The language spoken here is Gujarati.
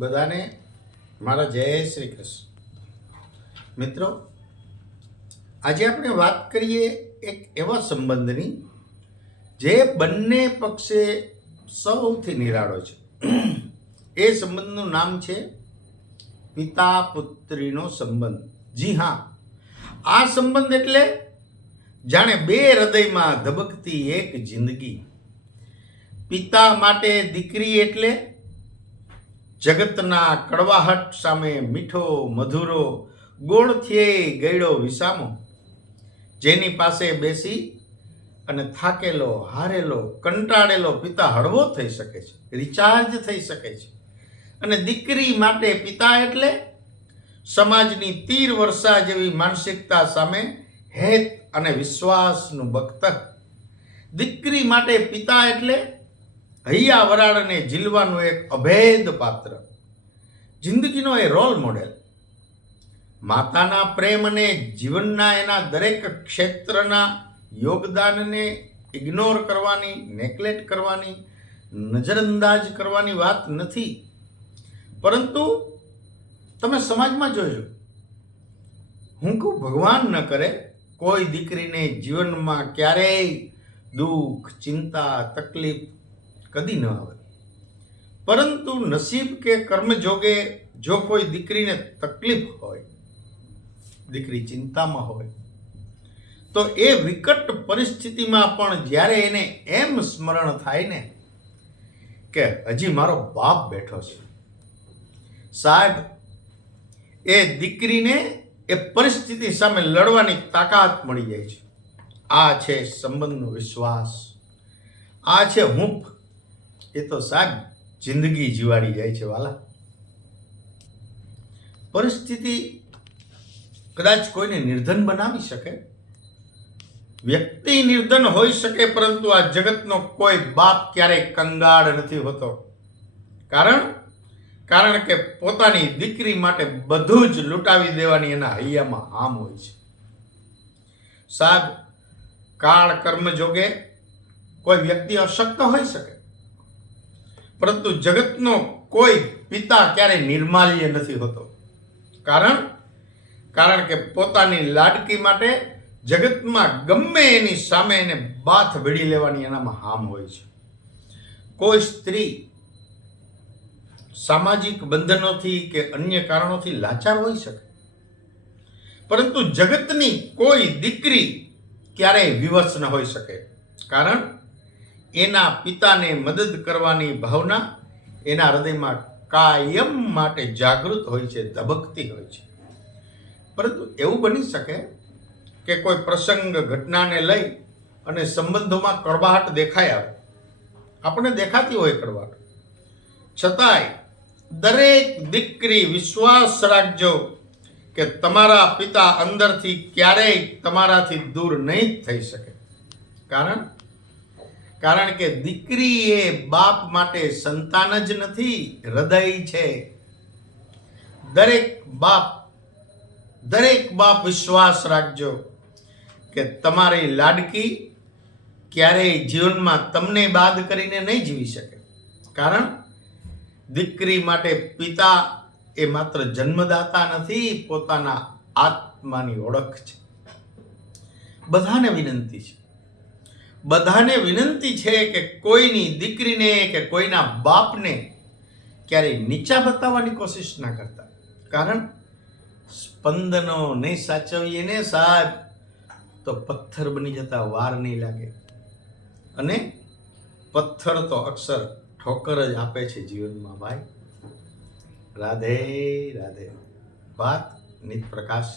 બધાને મારા જય શ્રી કૃષ્ણ. મિત્રો, આજે આપણે વાત કરીએ એક એવા સંબંધની જે બંને પક્ષે સૌથી નિરાળો છે. એ સંબંધનું નામ છે પિતા પુત્રીનો સંબંધ. જી હા, આ સંબંધ એટલે જાણે બે હૃદયમાં ધબકતી એક જિંદગી. પિતા માટે દીકરી એટલે જગતના કડવાહટ સામે મીઠો મધુરો ગોળથીએ ગયડો વિસામો, જેની પાસે બેસી અને થાકેલો હારેલો કંટાળેલો પિતા હળવો થઈ શકે છે, રિચાર્જ થઈ શકે છે. અને દીકરી માટે પિતા એટલે સમાજની તીર વર્ષા જેવી માનસિકતા સામે હેત અને વિશ્વાસનું બખ્તર. દીકરી માટે પિતા એટલે હૈયા વરાળને ઝીલવાનું એક અભેદ પાત્ર, જિંદગીનો એ રોલ મોડેલ. માતાના પ્રેમ અને જીવનના એના દરેક ક્ષેત્રના યોગદાનને ઇગ્નોર કરવાની, નેગ્લેક્ટ કરવાની, નજરઅંદાજ કરવાની વાત નથી. પરંતુ તમે સમાજમાં જોજો, હું કહું ભગવાન ન કરે કોઈ દીકરીને જીવનમાં ક્યારેય દુઃખ, ચિંતા, તકલીફ કદી ન આવે. પરંતુ નસીબ કે કર્મજોગે જો કોઈ દીકરીને તકલીફ હોય, દીકરી ચિંતામાં હોય, તો એ વિકટ પરિસ્થિતિમાં પણ જ્યારે એને એમ સ્મરણ થાય ને કે હજી મારો બાપ બેઠો છે, સાહેબ, એ દીકરીને એ પરિસ્થિતિ સામે લડવાની તાકાત મળી જાય છે. આ છે સંબંધનો વિશ્વાસ, આ છે હૂંફ. એ તો સાહેબ જિંદગી જીવાડી જાય છે વાલા. પરિસ્થિતિ કદાચ કોઈને નિર્ધન બનાવી શકે, વ્યક્તિ નિર્ધન હોઈ શકે, પરંતુ આ જગતનો કોઈ બાપ ક્યારેય કંગાળ નથી હોતો. કારણ કે પોતાની દીકરી માટે બધું જ લૂંટાવી દેવાની એના હૈયામાં હામ હોય છે. સાહેબ, કાળ કર્મ જોગે કોઈ વ્યક્તિ અશક્ત હોઈ શકે, પરંતુ જગતનો કોઈ પિતા ક્યારેય નિર્માલ્ય નથી હોતો. કારણ કે પોતાની લાડકી માટે જગતમાં ગમે એની સામે એને બાથ ભીડી લેવાની એનામાં હામ હોય છે. કોઈ સ્ત્રી સામાજિક બંધનોથી કે અન્ય કારણોથી લાચાર હોઈ શકે, પરંતુ જગતની કોઈ દીકરી ક્યારેય વિવશ ન હોઈ શકે. કારણ એના પિતાને મદદ કરવાની ભાવના એના હૃદયમાં કાયમ માટે જાગૃત હોય છે, ધબકતી હોય છે. પરંતુ એવું બની શકે કે કોઈ પ્રસંગ, ઘટનાને લઈ અને સંબંધોમાં કડવાહટ દેખાઈ આવે. આપણને દેખાતી હોય કડવાહટ, છતાંય દરેક દીકરી વિશ્વાસ રાખજો કે તમારા પિતા અંદરથી ક્યારેય તમારાથી દૂર નહીં થઈ શકે. કારણ કે દીકરી એ બાપ માટે સંતાન જ નથી, હૃદય છે. દરેક બાપ વિશ્વાસ રાખજો કે તમારી લાડકી ક્યારેય જીવનમાં તમને બાદ કરીને નહીં જીવી શકે. કારણ દીકરી માટે પિતા એ માત્ર જન્મદાતા નથી, પોતાના આત્માની ઓળખ છે. બધાને વિનંતી છે કે કોઈની દીકરીને કે કોઈના બાપને ક્યારેય નીચા બતાવવાની કોશિશ ના કરતા. કારણ સ્પંદનો નહીં સાચવીએ ને સાહેબ, તો પથ્થર બની જતા વાર નહીં લાગે. અને પથ્થર તો અક્ષર ઠોકર જ આપે છે જીવનમાં ભાઈ. રાધે રાધે. વાત નિત પ્રકાશ.